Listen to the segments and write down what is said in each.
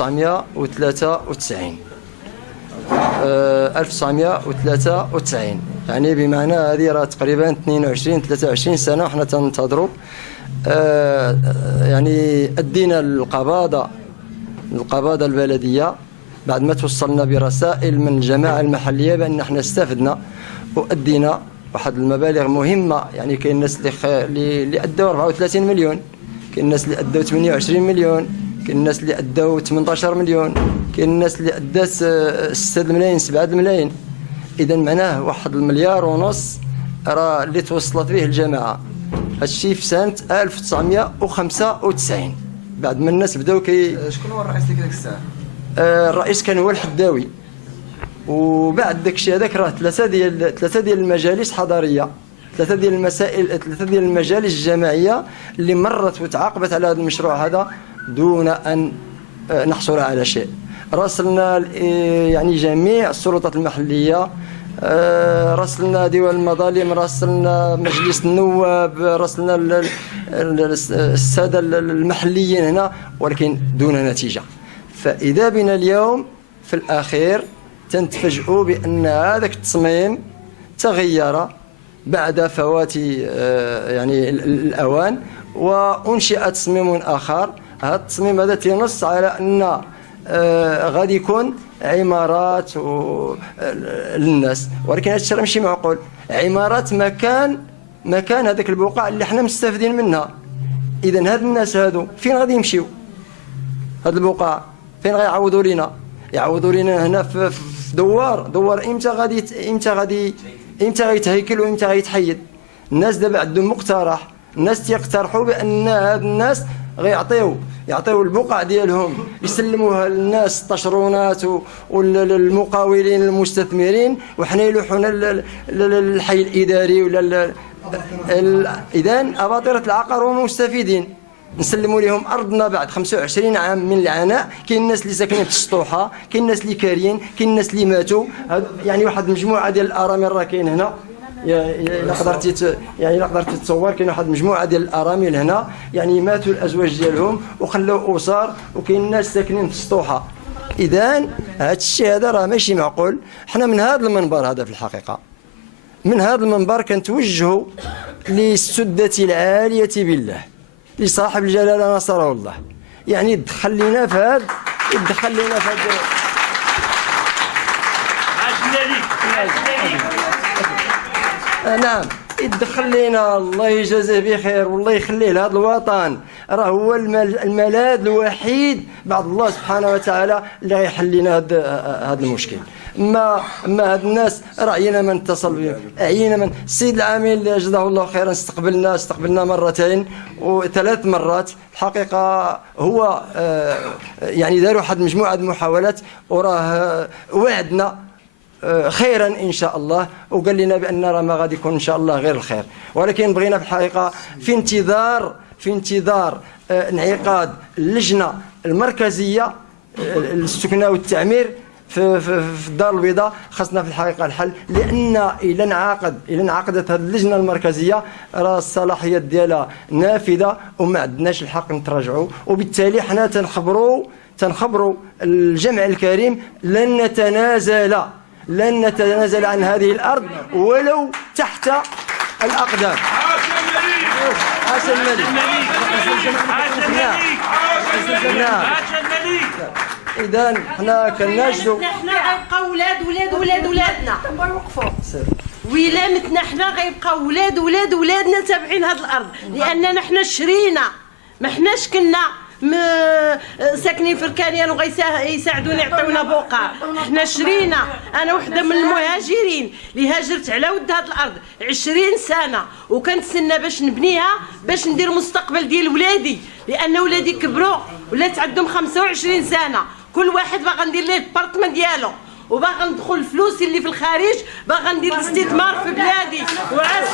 1993. 1993 يعني بمعنى هذه راه تقريبا 22 23 سنه وحنا تنتظروا. يعني ادينا القباضه البلديه بعد ما توصلنا برسائل من الجماعه المحليه بان احنا استفدنا وادينا واحد المبالغ مهمه. يعني كاين الناس اللي ادوا 34 مليون، كاين الناس اللي ادوا 28 مليون، كاين الناس اللي ادوا 18 مليون، كاين الناس اللي ادات 6 ملايين 7 ملايين. اذا معناه واحد المليار ونص راه اللي توصلت به الجماعه. هادشي في سنه 1995 بعد ما الناس بداو شكون هو الرئيس ديك الساعه؟ الرئيس كان هو الحداوي. وبعد داكشي هذاك راه ثلاثه ديال المجالس حضاريه، ثلاثه ديال المجالس الجماعيه اللي مرت وتعاقبت على هذا المشروع هذا دون ان نحصل على شيء. راسلنا يعني جميع السلطات المحليه، راسلنا ديوان المظالم، راسلنا مجلس النواب، راسلنا الساده المحليين هنا، ولكن دون نتيجه. فاذا بنا اليوم في الاخير تنتفاجئوا بان هذاك التصميم تغير بعد فوات يعني الاوان، وانشئ تصميم اخر. هذا التصميم هذا تنص على ان غادي يكون عمارات للناس، ولكن هذا الشيء ماشي معقول. عمارات مكان هذاك البقع اللي حنا مستفيدين منها. اذا هاد الناس هادو فين غادي يمشيو؟ هاد البقع فين غيعوضوا لنا؟ يعوضوا لنا هنا في دوار. امتى غيتهيكل وامتى غيتحيد؟ الناس دابا عندهم مقترح، الناس تيقترحوا بان هاد الناس غيعطيو البقع ديالهم يسلموها للناس التشرونات والمقاولين المستثمرين، وحنا يلوحونا الحي الاداري ولا اذا اباطره العقار والمستفيدين نسلموا لهم ارضنا بعد 25 عام من العناء. كاين الناس اللي ساكنين في السطوحه، كاين الناس اللي كاريين، كاين الناس اللي ماتوا. يعني واحد المجموعه ديال الارامل راه كاين هنا، الا قدرتي تتصور كاين واحد المجموعه ديال الارامل هنا، يعني ماتوا الازواج ديالهم وخلاو اسر، وكاين الناس ساكنين في السطوحه. اذا هذا الشيء هذا راه ماشي معقول. حنا من هذا المنبر هذا في الحقيقه، من هذا المنبر كنتوجهوا للسده العاليه بالله لصاحب الجلاله نصره الله، يعني دخل لنا في هذا نعم، يدخل لنا الله يجازيه بخير والله يخليه لهذا الوطن. راه هو الملاذ الوحيد بعد الله سبحانه وتعالى اللي غيحل لنا هذا المشكل. ما هاد الناس راه عينا من اتصل بهم، عينا من السيد العامل جزاه الله خيرا استقبلنا مرتين وثلاث مرات. الحقيقه هو يعني دار واحد مجموعه المحاولات وراه وعدنا خيرا ان شاء الله، وقال لنا بان راه ما غادي يكون ان شاء الله غير الخير. ولكن بغينا في الحقيقه في انتظار انعقاد اللجنه المركزيه للسكنه والتعمير في الدار البيضاء. خاصنا في الحقيقه الحل، لان الى انعقدت هذه اللجنه المركزيه راه الصلاحيات ديالها نافذه وما عندناش الحق نتراجعوا، وبالتالي حنا تنخبروا الجمع الكريم لن نتنازل عن هذه الارض ولو تحت الاقدام. عاش الملك. اذا حنا كناشدوا حنا غيبقاو ولادنا ولامتنا، حنا غيبقاو ولادنا تابعين هذه الارض، لاننا حنا شرينا، ما حناش كنا ساكنين في الكانيان وغيساعدونا يعطيونا بقع. حنا شرينا. انا وحده من المهاجرين اللي هاجرت على ود هذه الارض 20 سنه وكنتسنى باش نبنيها، باش ندير مستقبل ديال ولادي، لان ولادي كبروا ولات عندهم 25 سنه، كل واحد باغا ندير ليه البارتمان ديالو وباغا ندخل الفلوس اللي في الخارج، باغا ندير الاستثمار في بلادي. وعاش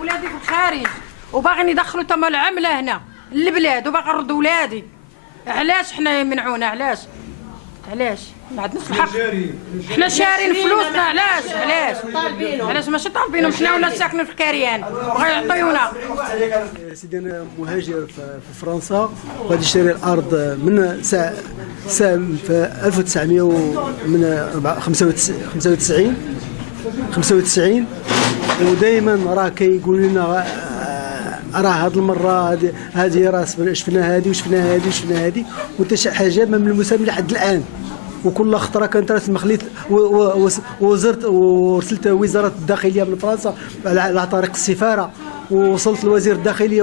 ولادي في الخارج وباغيين يدخلوا تما العمله هنا للبلاد وباغي نردوا ولادي. علاش حنا يمنعونا؟ علاش علاش ما عندناش الحق؟ حنا شارين فلوسنا. علاش ماشي طالبينهم؟ حنا ولا ساكنين في الكريان بغاو يعطيونا. سيدي انا مهاجر في فرنسا، وغادي نشري الارض من سنه في 1995 ودائما راه كيقول لنا راه هذه المره هذه راه شفنا هذه وشفنا هذه وشفنا هذه، وانت شي حاجه ما ملموسه لحد الان. وكل خطره كانت راه مخليت ورسلت وزاره الداخليه من فرنسا على طريق السفاره، ووصلت لوزير الداخليه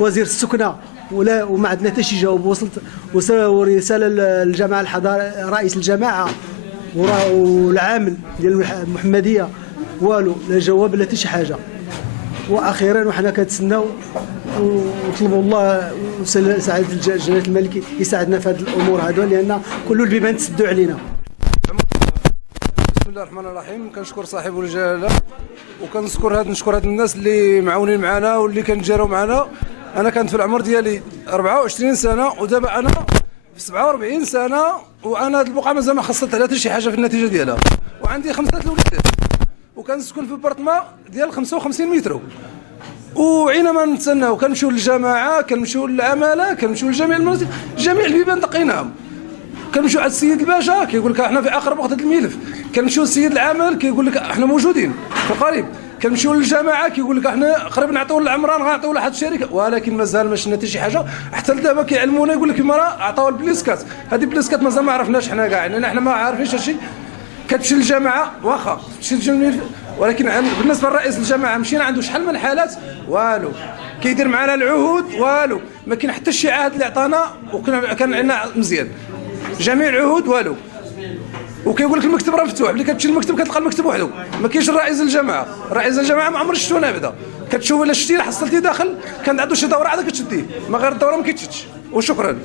وزير السكنه وما عندنا حتى شي جواب. وصلت ورساله للجماعه الحضاره رئيس الجماعه والعامل ديال المحمديه، والو لا جواب لا حتى شي حاجه. واخيرا وحنا كنتسناو ونطلبوا الله سعاده جلاله الملك يساعدنا في هذه الامور هذو، لان كل البيبان تسدوا علينا. بسم الله الرحمن الرحيم. كنشكر صاحب الجلاله نشكر هاد الناس اللي معاونين معنا واللي كنتجاراو معنا. انا كانت في العمر ديالي 24 سنه ودابا انا في 47 سنه، وانا هاد البقعه مازال ما خصت عليها حتى شي حاجه في النتيجه ديالها، وعندي 5 الوليدات، وكنسكن في بارتما ديال 55 متر. وعينما نتسناو كنمشيو للجماعه، كنمشيو للعماله، كنمشيو لجميع المناطق، جميع البيبان دقيناهم. كنمشيو على السيد الباشا كيقول لك احنا في اقرب وقت الملف، كنمشيو للسيد العامل كيقول لك احنا موجودين في القريب، كنمشيو للجماعه كيقول لك احنا قريب نعطيو للعمران غنعطيو لواحد الشركه، ولكن مازال ما شفنا حتى شي حاجه. حتى لدابا كيعلمونا يقول لك المراه عطاوها البليسكات، هذه البليسكات مازال ما عرفناش حنا كاع، لان حنا ما عارفينش هادشي. كتمشي للجماعه واخا تمشي للجميل، ولكن بالنسبه لرئيس الجماعه مشينا عنده شحال من حالات والو، كيدير معنا العهود والو، ما كاين حتى شي عهد اللي عطانا وكان عندنا مزيان، جميع العهود والو. وكيقول لك المكتب راه مفتوح، ملي كتمشي للمكتب كتلقى المكتب وحده، ما كاينش رئيس الجماعه. رئيس الجماعه ما عمري شفتو انا ابدا، كتشوف الا شتي حصلتي داخل كان عنده شي دوره عاد كتشديه، ما غير الدوره ما كيتشدش. وشكرا.